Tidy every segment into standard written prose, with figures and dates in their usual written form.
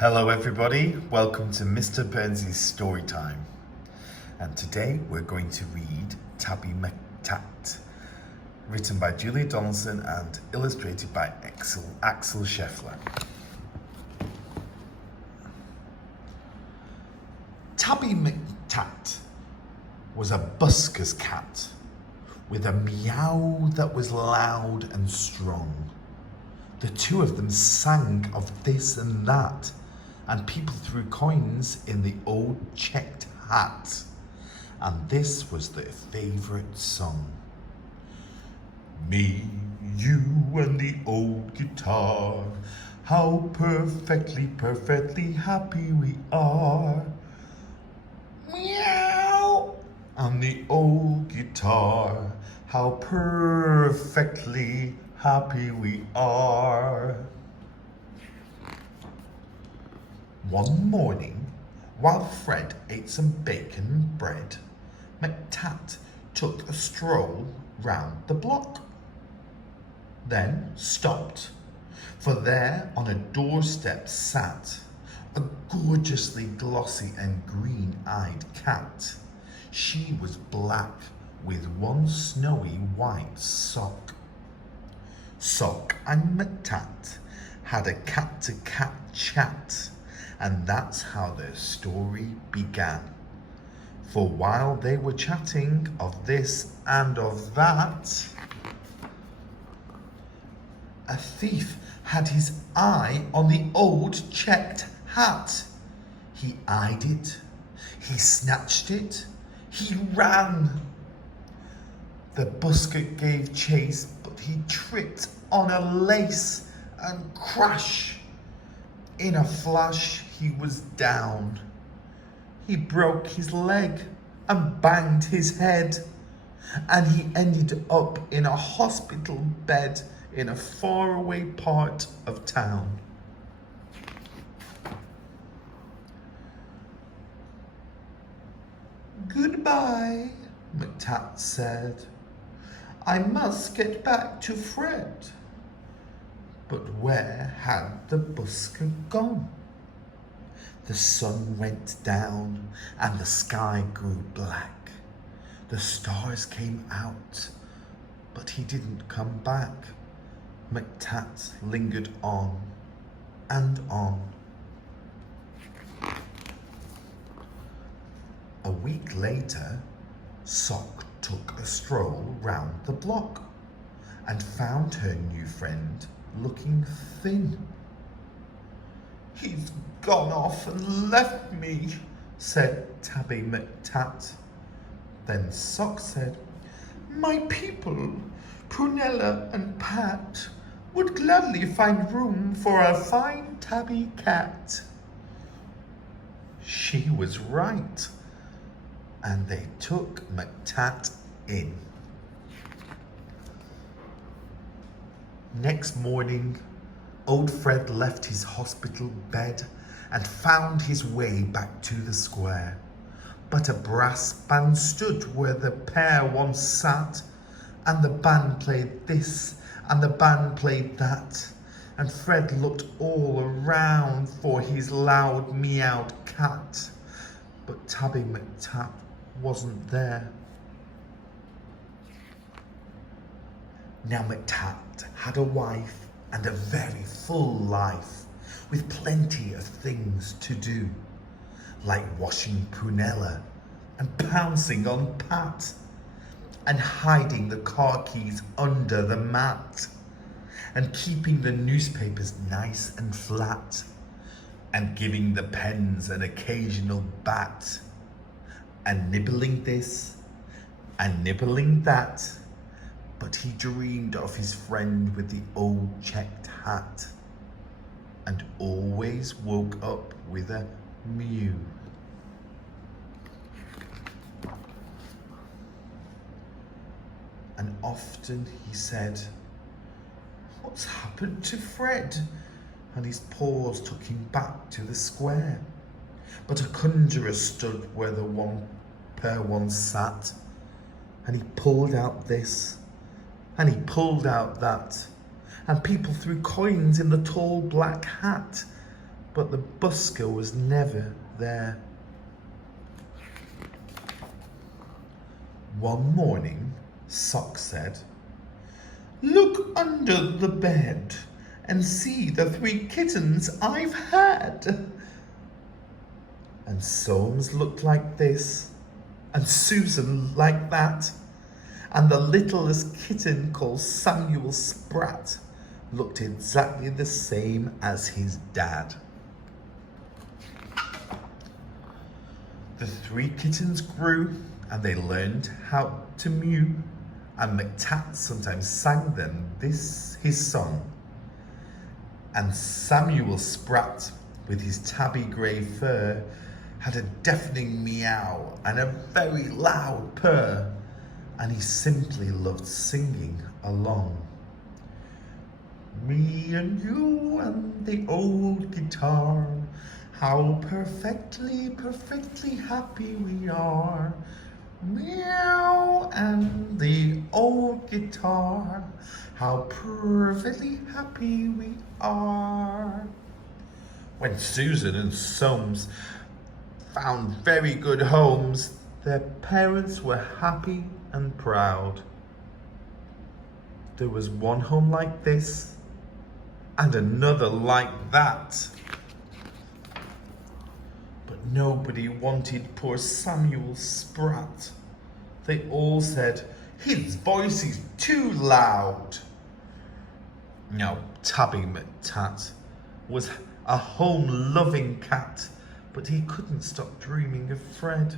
Hello everybody, welcome to Mr. Burns' Storytime. And today we're going to read Tabby Mctat, written by Julia Donaldson and illustrated by Axel Scheffler. Tabby Mctat was a busker's cat with a meow that was loud and strong. The two of them sang of this and that, and people threw coins in the old checked hat. And this was their favourite song. Me, you and the old guitar, how perfectly happy we are. Meow! And the old guitar, how perfectly happy we are. One morning, while Fred ate some bacon and bread, Mctat took a stroll round the block. Then stopped, for there on a doorstep sat a gorgeously glossy and green-eyed cat. She was black with one snowy white sock. Sock and Mctat had a cat-to-cat chat, and that's how their story began. For while they were chatting of this and of that, a thief had his eye on the old checked hat. He eyed it, he snatched it, he ran. The busker gave chase, but he tripped on a lace and crash. In a flash, he was down. He broke his leg and banged his head, and he ended up in a hospital bed in a faraway part of town. Goodbye, Mctat said. I must get back to Fred. But where had the busker gone? The sun went down and the sky grew black. The stars came out, but he didn't come back. Mctat lingered on and on. A week later, Sock took a stroll round the block and found her new friend looking thin. He's gone off and left me, said Tabby Mctat. Then Sock said, my people, Prunella and Pat, would gladly find room for a fine tabby cat. She was right, and they took Mctat in. Next morning, old Fred left his hospital bed and found his way back to the square. But a brass band stood where the pair once sat, and the band played this and the band played that, and Fred looked all around for his loud meowed cat, but Tabby Mctat wasn't there. Now Mctat had a wife and a very full life, with plenty of things to do, like washing Prunella and pouncing on Pat, and hiding the car keys under the mat, and keeping the newspapers nice and flat, and giving the pens an occasional bat, and nibbling this and nibbling that. But he dreamed of his friend with the old checked hat, and always woke up with a mew. And often he said, what's happened to Fred? And his paws took him back to the square. But a conjurer stood where the one pair once sat, and he pulled out this, and he pulled out that, and people threw coins in the tall black hat, but the busker was never there. One morning, Sock said, "Look under the bed and see the 3 kittens I've had." And Soames looked like this, and Susan like that, and the littlest kitten called Samuel Spratt looked exactly the same as his dad. The 3 kittens grew, and they learned how to mew, and Mctat sometimes sang them his song. And Samuel Spratt, with his tabby grey fur, had a deafening meow and a very loud purr, and he simply loved singing along. Me and you and the old guitar, how perfectly, perfectly happy we are. Meow and the old guitar, how perfectly happy we are. When Susan and Soames found very good homes, their parents were happy and proud. There was one home like this and another like that. But nobody wanted poor Samuel Spratt. They all said, "His voice is too loud." Now, Tabby Mctat was a home-loving cat, but he couldn't stop dreaming of Fred.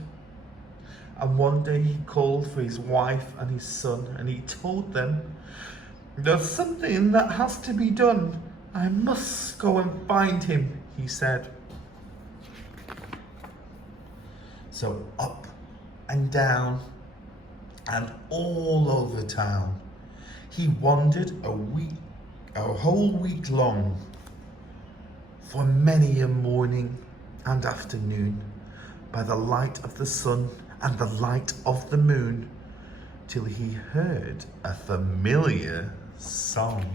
And one day he called for his wife and his son, and he told them, "There's something that has to be done. I must go and find him," he said. So up and down and all over town, he wandered a whole week long, for many a morning and afternoon, by the light of the sun and the light of the moon, till he heard a familiar song.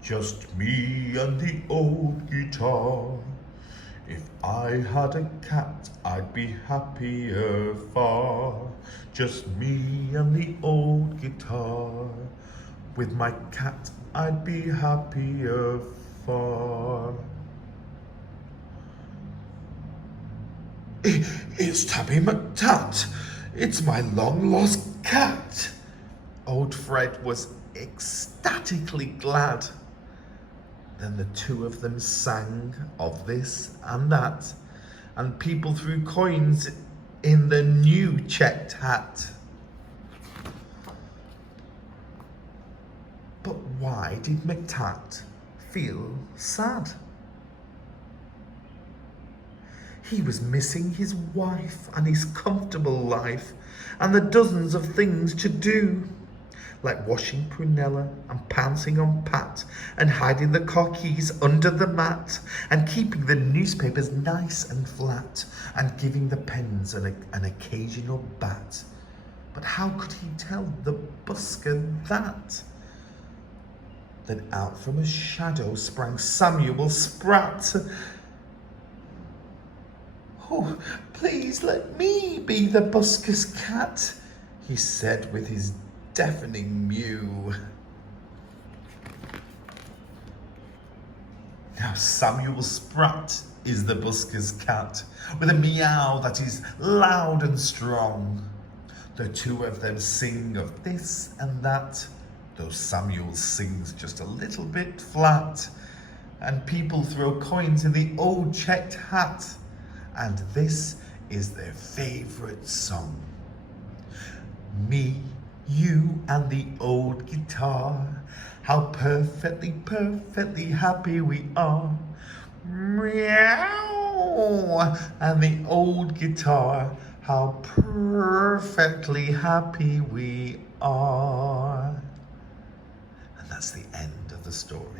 Just me and the old guitar. If I had a cat, I'd be happier far. Just me and the old guitar. With my cat, I'd be happier far. It's Tabby Mctat. It's my long-lost cat. Old Fred was ecstatically glad. Then the 2 of them sang of this and that, and people threw coins in the new checked hat. But why did Mctat feel sad? He was missing his wife and his comfortable life and the dozens of things to do, like washing Prunella and pouncing on Pat and hiding the car keys under the mat and keeping the newspapers nice and flat and giving the pens an occasional bat. But how could he tell the busker that? Then out from a shadow sprang Samuel Spratt. "Oh, please let me be the busker's cat," he said with his deafening mew. Now Samuel Spratt is the busker's cat, with a meow that is loud and strong. The 2 of them sing of this and that, though Samuel sings just a little bit flat, and people throw coins in the old checked hat, and this is their favourite song. Me, you and the old guitar, how perfectly, perfectly happy we are. Meow, and the old guitar, how perfectly happy we are. And that's the end of the story.